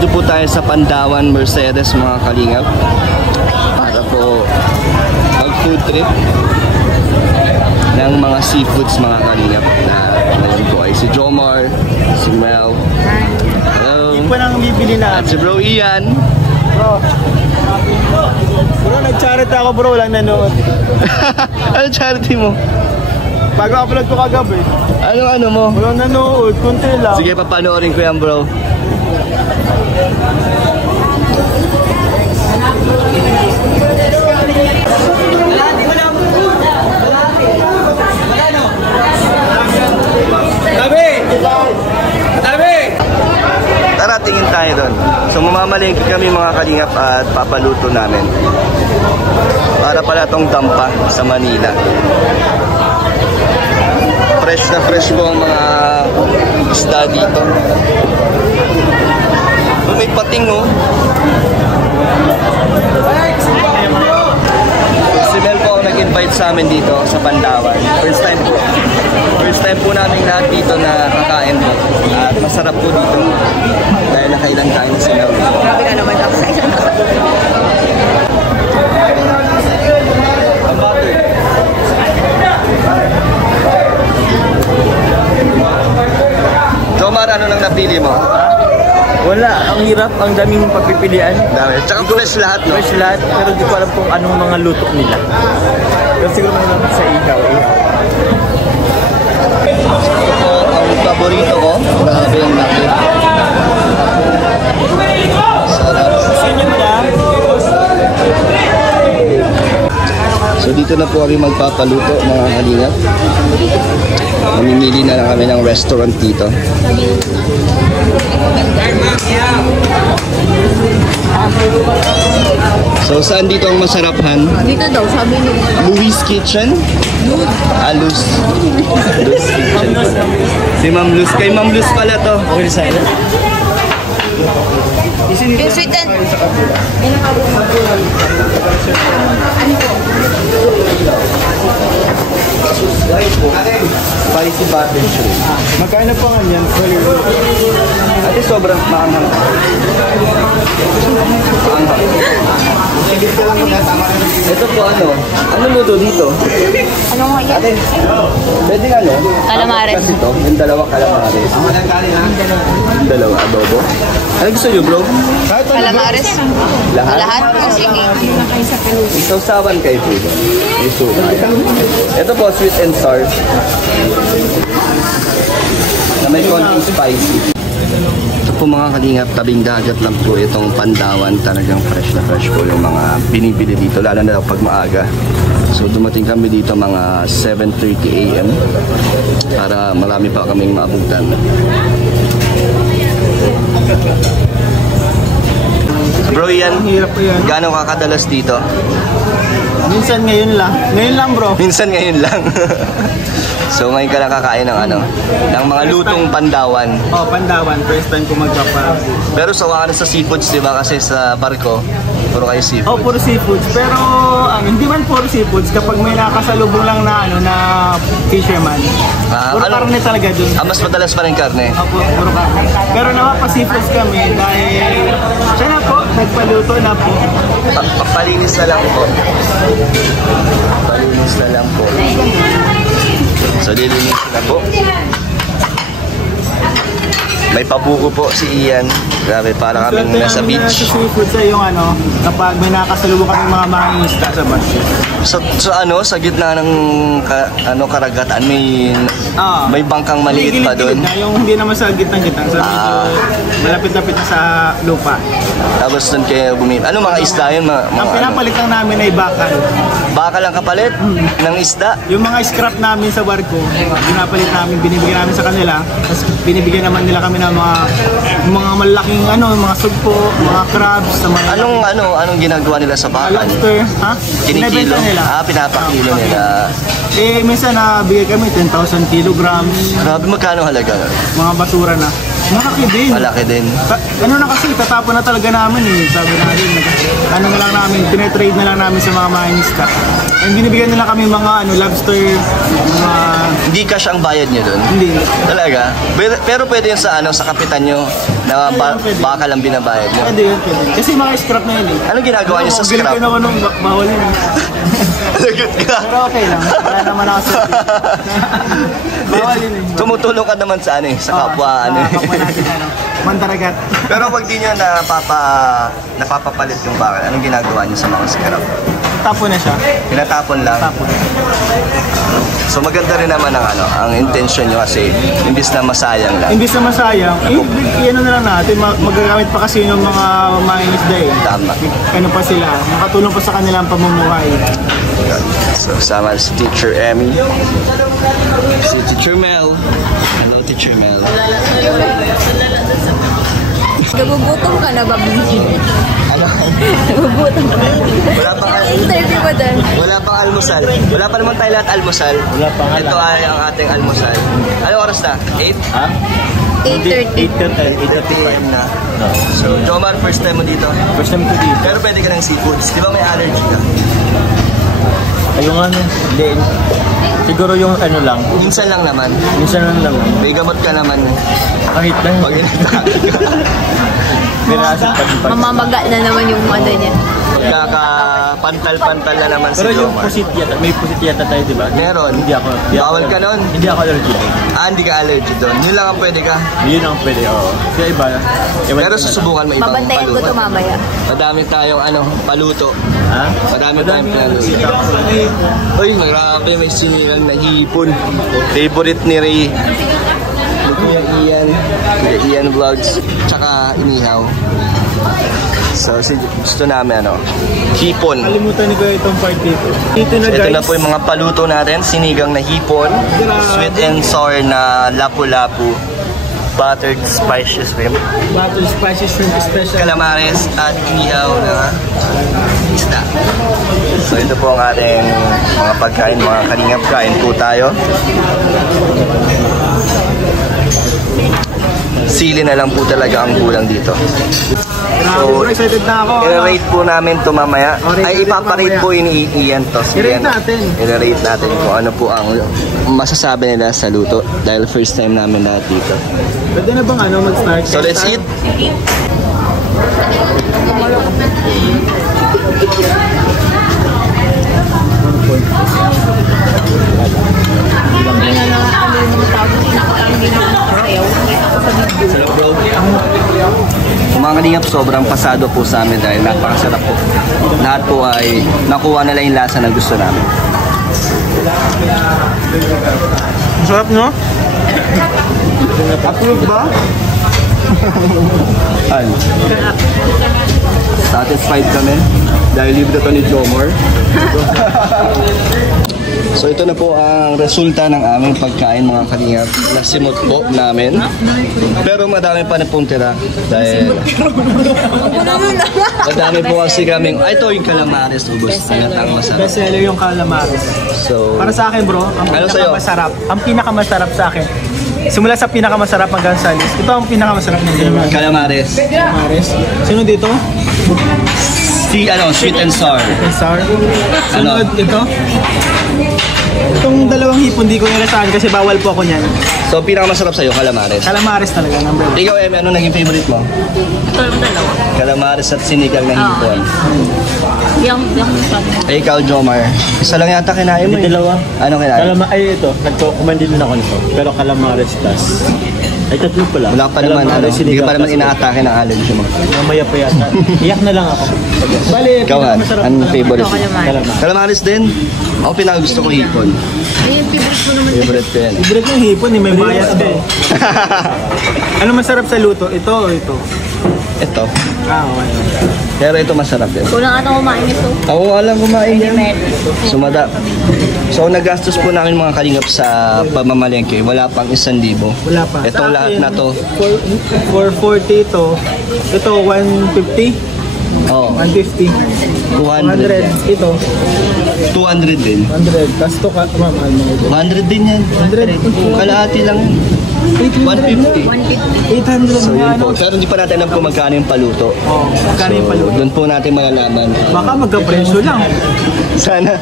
Dito po tayo sa Pandawan, Mercedes mga kalingap. Para po mag-food trip ng mga seafoods mga kalingap. Ngayon po ay si Jomar, si Mel. Hello. Hindi pa nang bibili na. At si Bro Ian. Bro, nag-charity ako bro, walang nanood. Ano charity mo? Bago upload ko kagabi. Ano mo? Walang nanood, kunti lang. Sige, papanoorin ko yan bro. Tara, tingin tayo doon. So mamamalengke kami mga kalingap at papaluto namin. Para pala tong dampa sa Manila. Fresh na fresh po ang mga isda dito. May pating oh. Si Mel po ang nag-invite sa amin dito sa Pandawan. First time po namin lahat dito na kakain po. At masarap po dito. Dahil nakailan tayo na si Mel. Grabe ka naman ako sa isang Jomar, ano nang napili mo? Wala, ang hirap, ang daming pagpipilian. Dami. Tsaka fresh lahat, no? Fresh lahat, pero di ko alam kung anong mga luto nila. Pero siguro mga naman sa ihaw. Ito po ang paborito ko. Grabe yung laki. Sarap. So dito na po kami magpapaluto mga kalingap. Mamimili na lang kami ng restaurant dito. So saan dito ang masaraphan? dito daw, sabi niyo. Louis Kitchen? Luz Kitchen. Si Ma'am Luz. Kay Ma'am Luz pala to. Okay, silent. Yung sweet and... Spicy butter shrimp. Magkano pa nga yan? Ate sobrang maanghang. Ito po ano? Ano luto dito? Ano nga yan? Ate, pwede nga no? Calamares. Kasi ito, yung dalawa calamares. Yung dalawa adobo. Ano gusto nyo bro? Calamares. Lahat? Lahat? Oh, sige. Isawsawan kayo po. Isuka. Ito po, sweet and sour. Na may konting spicy. Ito po mga kalingap, tabing dagat lang po itong Pandawan. Talagang fresh na fresh po yung mga binibili dito, lalo na pag maaga. So dumating kami dito mga 7:30 AM para marami pa kaming maabutan. Bro, yan, Hirap po yan. gaano ka kadalas dito? Minsan ngayon lang. Ngayon lang bro. Minsan ngayon lang. So ngayon ka lang kakain ng ano, ng mga lutong Pandawan. Oh, Pandawan. First time ko magpapa. Pero sawa ka na sa seafoods, di ba? Kasi sa barko, puro kayo seafood. Oh, puro seafoods. Pero hindi man puro seafoods. Kapag may nakasalubong lang na ano na fisherman. Puro karne talaga dun. Mas madalas pa rin karne. Opo, puro karne. Pero napapa-seafoods kami dahil siya na po, nagpaluto na po. Palinis na lang po. Palinis na lang po. So lilinis na po. May pabuko po si Ian. Grabe, para kaming nasa beach. Sa seafoods ay yung ano, kapag may nakasalubong kami mga mangingisda sa bus. So ano, sa gitna ng karagatan, may bangkang maliit pa doon. Yung hindi naman sa gitna-gitna, sa medyo malapit-lapit na sa lupa. Tapos doon kayo bumili. Ano mga isda yun? Ang pinapalit lang namin ay bakal. Bakal ang kapalit ng isda? Yung mga scrap namin sa barko, pinapalit namin, binibigyan namin sa kanila. Tapos binibigyan naman nila kami ng mga malaking mga sugpo, mga crabs, sa mga anong ginagawa nila sa bakal? lobster, ha? Kinikilo nila. Pinapakilo nila. Minsan nabigay kami 10,000 kilograms. Grabe, magkano halaga? Mga basura na. Malaki din. Malaki din. Ano na kasi, tatapon na talaga namin eh. Sabi natin, ano na lang namin, tinetrade na lang namin sa mga mangingisda. And binibigyan nila kami mga lobster, mga... Hindi cash ang bayad nyo dun? Hindi. Talaga? Pero pwede yun sa sa kapitan nyo na baka lang binabayad nyo. Pwede yun, pwede. Kasi mga scrap na yun eh. Anong ginagawa nyo sa scrap? Galit ko naman nung bawal yun. Lagot ka. Pero okay lang. Wala naman ako sa... Bawal yun eh. Tumutulong ka naman sa sa kapwa Sa kapwa natin, Mandaragat. Pero pag di nyo napapapalit yung bakal, anong ginagawa nyo sa mga scrap? Tapon na siya. Pinatapon lang. Tapon. So maganda rin naman ang intention nyo kasi imbis na masayang lang. Imbis na masayang, ano na lang natin, magagamit pa kasi ng mga mangingisda eh. Tama. Ano pa sila, nakatulong pa sa kanilang pamumuhay. So sama si Teacher Emmy, si Teacher Mel. Hello, Teacher Mel. Nagugutom ka na ba, Bibi? Nagugutom ka na. Wala pang Interview ba doon? wala pang almusal. Wala pa naman tayo lahat almusal. Wala pa nga Ito ay ang ating almusal. Ano oras na? 8? Ha? 8:30. 8:30 na. So, Jomar, first time mo dito? First time ko dito. Pero pwede ka ng seafoods. Di ba may allergy ka? Ayun hindi. Siguro yung lang. Minsan lang naman. Minsan lang. May gamot ka naman. Kahit lang. Pag inatake ka. Pinasan pag Mamamaga na naman yung niya. Pagkakapantal-pantal na naman si Pero yung Jomar. pusit yata, may pusit yata tayo, di ba? Meron. Hindi ako. Bawal ka nun? Hindi ako allergic. Hindi ka allergy doon. Yun lang ang pwede ka. Yun ang pwede, oo. Kaya iba. Pero susubukan mo ibang Babantayan ko paluto. ito mamaya. Madami tayong paluto. Ha? Madami tayong pinaluto. Uy, grabe, may sinilang na hipon. Favorite ni Ray. Kuya Ian. Kuya Ian Vlogs. Tsaka inihaw. So, gusto namin hipon. Kalimutan ni Kuya itong part dito. Dito na So, guys. ito na po yung mga paluto natin. Sinigang na hipon. Sweet and sour na lapu-lapu. Buttered spicy shrimp. Butter spicy shrimp special. Calamares at inihaw na isda. So ito po ang ating mga pagkain, mga kalingap. Kain po tayo. Sili na lang po talaga ang kulang dito. So, excited na ako. I-rate po namin ito mamaya. Ay, ipaparate po ni Ian to. I-rate natin. I-rate natin kung ano po ang masasabi nila sa luto. Dahil first time namin lahat dito. Pwede na bang mag-start? So let's eat. Sarap bro. Mga kalingap, sobrang pasado po sa amin dahil napakasarap po. Lahat po ay nakuha nila yung lasa na gusto namin. Sarap, no? Approve ba? Satisfied kami dahil libre to ni Jomar. So ito na po ang resulta ng aming pagkain, mga kalingap. Nasimot po namin. Pero madami pa na pong tira dahil madami po kasi kaming, ito yung calamares, ubos ang masarap. Best seller yung calamares. So, Para sa akin, bro, ang Ano sa'yo? pinakamasarap sa akin. Simula sa pinakamasarap hanggang sa list. Ito ang pinakamasarap ng calamares. calamares. Sino dito? Sweet and sour. Sour. Ano? Sunod, ito. Itong dalawang hipon, di ko nilasahan kasi bawal po ako niyan. So, pinakamasarap sa'yo, calamares. Calamares talaga, number 1. Ikaw, Eme, ano naging favorite mo? Ito yung dalawa. Calamares at sinigang na hipon. Yung Eh, ikaw, Jomar. Isa lang yata kinain mo. Dalawa. Ano kinain? Ay, ito. Nagko-command din ako nito. Pero calamares tas. Ay, tatlo pala. Wala pa naman, hindi ka pa naman inaatake ng allergy mo. Mamaya pa yata. Iyak na lang ako. Bali, Ikaw, anong favorite? Calamares. Calamares din? Ako pinakagusto ko hipon. Ay, yung favorite ko naman. Favorite ko yan. Libre ko yung hipon, may bias ka eh. Ano masarap sa luto? Ito o ito? Ito. Okay. Pero ito masarap din. Kulang atang kumain ito. Ako alam kumain yan. Sumada. So nagastos po namin mga kalingap sa pamamalengke. Wala pang 1,000. Wala pa. Itong Sa lahat akin, na to. 440 ito. Ito, 150. Oo. 150. 200 yan. 200. Ito, 200 din. 100. Tapos ito, mahal mo ito. 100 din yan. 100. Kalahati lang. 150. 800 So nga, yun po. ano? Pero hindi pa natin alam kung magkano yung paluto. Oh, magkano yung paluto? Doon po natin malalaman. Baka magka-presyo lang. Sana.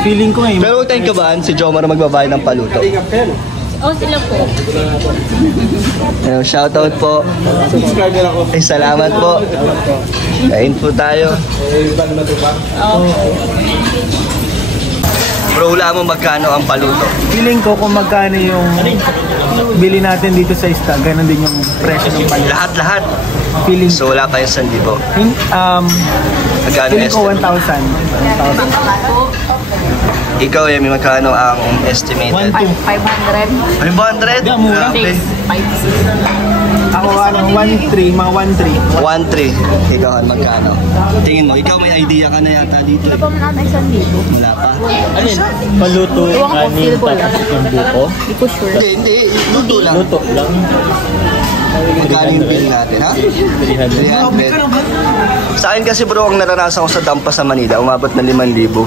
Feeling ko ngayon. Pero huwag tayong kabahan, si Jomar magbabayad ng paluto. Oh, sila po. Shoutout po. Subscriber ako. Ay, salamat po. Kain po tayo. Bro, wala mo magkano ang paluto? Feeling ko kung magkano yung bili natin dito sa isda, ganun din yung presyo ng paluto. Lahat-lahat. Feeling So wala pa yung 1,000. Magkano feeling ko estimate? 1,000. Ikaw, Emi, magkano ang estimated? 500. 500? Di, mura. Grabe. 5. Ako 1,300, mga 1,300. 1,300. Ikaw, magkano? Tingin mo, ikaw may idea ka na yata dito. Wala pa man ata 1,000. Wala pa? Paluto, Ewan ko, kanin, feel ko lang. tapos yung buko. Hindi ko sure. Hindi. Luto lang. Luto lang. Magkano yung bill natin, ha? 300. 300. Sa akin kasi bro, ang naranasan ko sa dampa sa Manila, umabot na 5,000.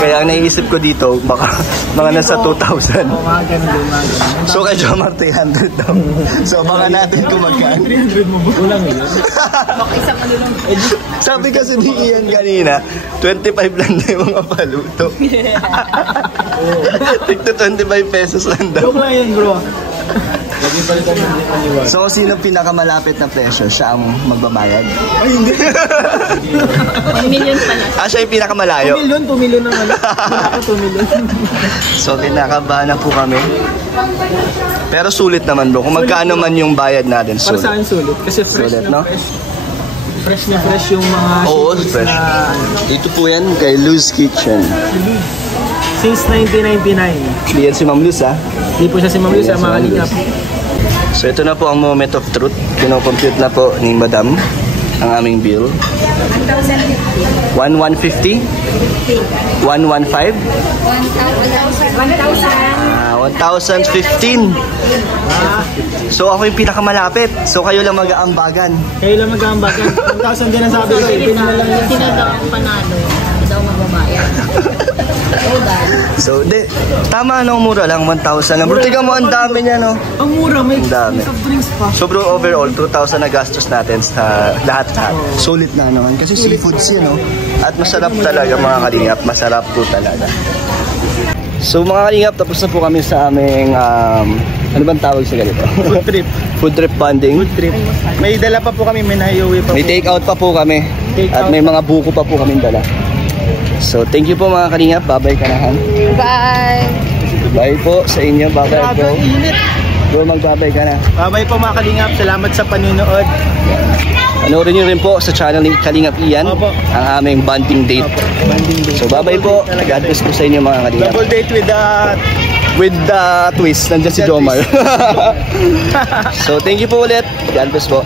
Kaya ang naiisip ko dito, baka mga nasa 2,000. Mga ganun din, mga ganun. So kay Jomar 300 daw. So baka natin kung magkano. 300 mo ba? Kulang yun. Isang ano lang. Sabi kasi ni Ian kanina, 25 lang na yung mga paluto. Tigto 25 pesos lang daw. Joke lang yun, bro. So sino pinakamalapit na presyo? Siya ang magbabayad? Ay, hindi. 1 million pala. Siya yung pinakamalayo. 2 million naman. Wala ako 2 million. So kinakabahan na po kami. Pero sulit naman bro. Kung magkano man yung bayad natin, Para sulit. saan sulit? Kasi fresh Sulit, na no? fresh. Fresh na fresh yung mga Oo, seafoods fresh. na Dito po yan kay Luz Kitchen. since 1999. Yan si Ma'am Luz, ha? Hindi po siya si Ma'am Luz, Yes, mga Ma'am Luz. kalingap. So ito na po ang moment of truth. Kino-compute na po ni Madam ang aming bill. 1,150? 1,150? 1,015. So ako yung pinakamalapit. So kayo lang mag-aambagan. Kayo lang mag-aambagan. 1,000 din ang sabi ko. Pwede na lang yun. Sino daw ang panalo? Sino daw magbabayad? So, tama no, mura lang, 1,000 lang. Bro, tingnan mo, ang dami niya, no? Ang mura, may Ang dami. soft drinks pa. So bro, overall, 2,000 na gastos natin sa lahat-lahat. Sulit na naman kasi seafoods yan, no? At masarap talaga mga kalingap, masarap po talaga. So mga kalingap, tapos na po kami sa aming, ano bang tawag sa ganito? Food trip. Food trip bonding. Food trip. May dala pa po kami, may naiuwi pa May po. take out pa po kami. Take At out. may mga buko pa po kami dala. So thank you po mga kalingap, bye-bye ka na, Han. Bye! Bye po sa inyo, bye-bye Grabe, bro. ang init. Bro, mag-bye-bye ka na. Bye-bye po mga kalingap. Salamat sa panunood. Panoorin niyo rin po sa channel ni Kalingap Ian Opo. ang aming bonding date. Banding day. So bye-bye po. God bless po sa inyo mga kalingap. Double date with With the twist, nandiyan si Jomar. So thank you po ulit. God bless po.